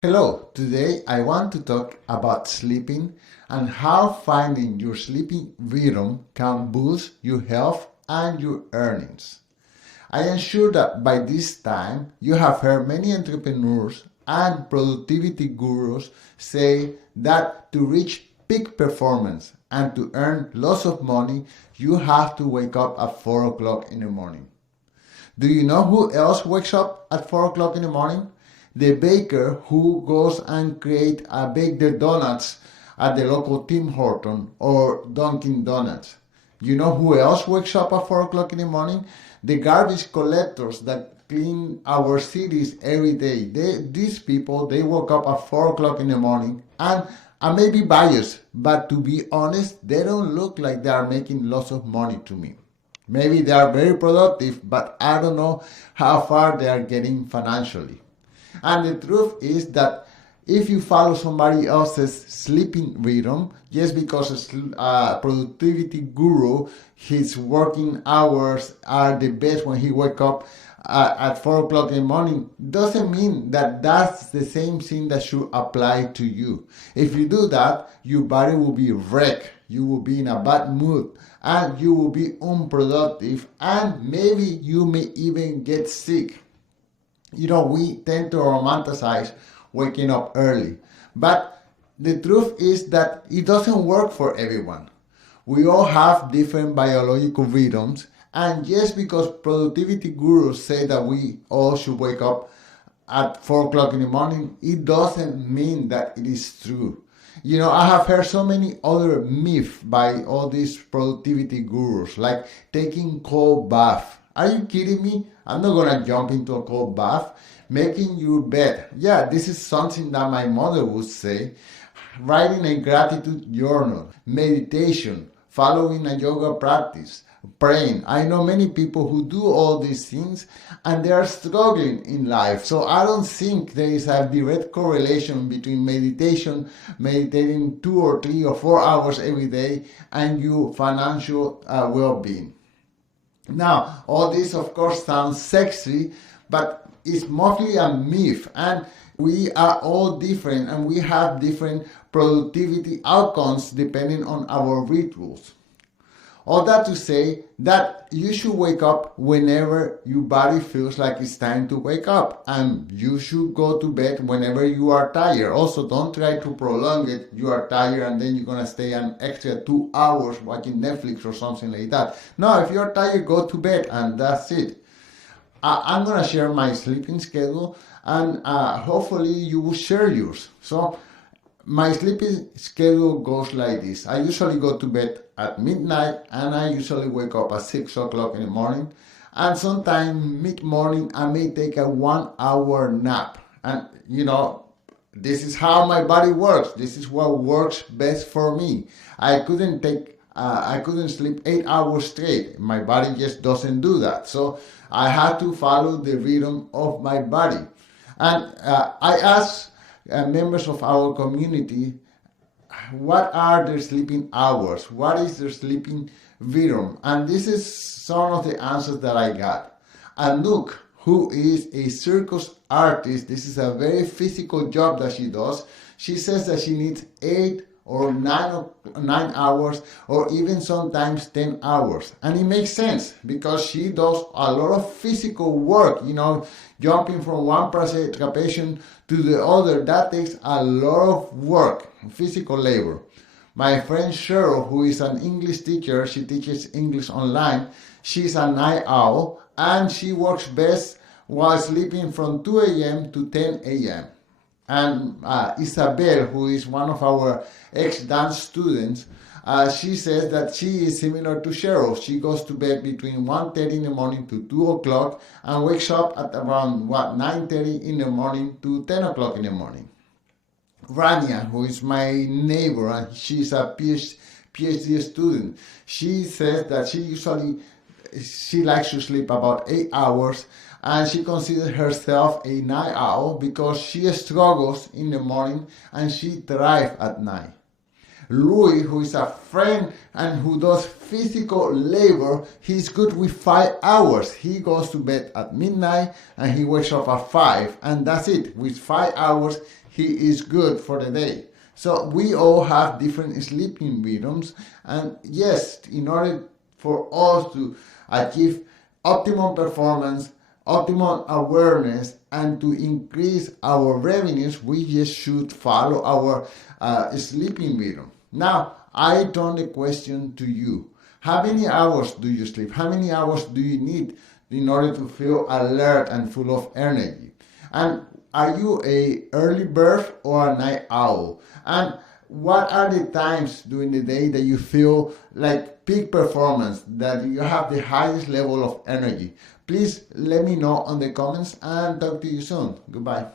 Hello, today I want to talk about sleeping and how finding your sleeping rhythm can boost your health and your earnings. I am sure that by this time you have heard many entrepreneurs and productivity gurus say that to reach peak performance and to earn lots of money, you have to wake up at 4 o'clock in the morning. Do you know who else wakes up at 4 o'clock in the morning? The baker who goes and bake their donuts at the local Tim Horton or Dunkin' Donuts. You know who else wakes up at 4 o'clock in the morning? The garbage collectors that clean our cities every day. These people, they woke up at 4 o'clock in the morning, and I may be biased, but to be honest, they don't look like they are making lots of money to me. Maybe they are very productive, but I don't know how far they are getting financially. And the truth is that if you follow somebody else's sleeping rhythm, just because a productivity guru, his working hours are the best when he wake up at 4 o'clock in the morning, doesn't mean that that's the same thing that should apply to you. If you do that, your body will be wrecked. You will be in a bad mood and you will be unproductive, and maybe you may even get sick. We tend to romanticize waking up early. But the truth is that it doesn't work for everyone. We all have different biological rhythms, and just because productivity gurus say that we all should wake up at 4 o'clock in the morning, it doesn't mean that it is true. I have heard so many other myths by all these productivity gurus, like taking cold bath. Are you kidding me? I'm not gonna jump into a cold bath. Making your bed. Yeah, this is something that my mother would say. Writing a gratitude journal, meditation, following a yoga practice, praying. I know many people who do all these things and they are struggling in life. So I don't think there is a direct correlation between meditating 2 or 3 or 4 hours every day, and your financial well-being. Now, all this of course sounds sexy, but it's mostly a myth, and we are all different and we have different productivity outcomes depending on our rituals. All that to say that you should wake up whenever your body feels like it's time to wake up, and you should go to bed whenever you are tired. Also, don't try to prolong it. You are tired and then you're going to stay an extra 2 hours watching Netflix or something like that. No, if you're tired, go to bed and that's it. I'm going to share my sleeping schedule, and hopefully you will share yours. So my sleeping schedule goes like this. I usually go to bed at midnight and I usually wake up at 6 o'clock in the morning. And sometime mid-morning I may take a 1 hour nap. And this is how my body works. This is what works best for me. I couldn't sleep 8 hours straight. My body just doesn't do that. So I had to follow the rhythm of my body. And I asked members of our community, what are their sleeping hours? What is their sleeping rhythm? And this is some of the answers that I got. Anouk, who is a circus artist, this is a very physical job that she does. She says that she needs 8 or 9 hours, or even sometimes 10 hours. And it makes sense because she does a lot of physical work, jumping from one patient to the other. That takes a lot of work, physical labor. My friend Cheryl, who is an English teacher, she teaches English online. She's a night owl and she works best while sleeping from 2 a.m. to 10 a.m. And Isabel, who is one of our ex-dance students, she says that she is similar to Cheryl. She goes to bed between 1:30 in the morning to 2 o'clock and wakes up at around 9:30 in the morning to 10 o'clock in the morning. Rania, who is my neighbor, and she's a PhD student, she says that she likes to sleep about 8 hours, and she considers herself a night owl because she struggles in the morning and she thrives at night. Louis, who is a friend and who does physical labor, he's good with 5 hours. He goes to bed at midnight and he wakes up at 5, and that's it. With 5 hours, he is good for the day. So we all have different sleeping rhythms, and yes, in order for us to achieve optimum performance, optimum awareness, and to increase our revenues, we just should follow our sleeping rhythm. Now, I turn the question to you. How many hours do you sleep? How many hours do you need in order to feel alert and full of energy? And are you a early bird or a night owl? And what are the times during the day that you feel like peak performance, that you have the highest level of energy? Please let me know on the comments and talk to you soon. Goodbye.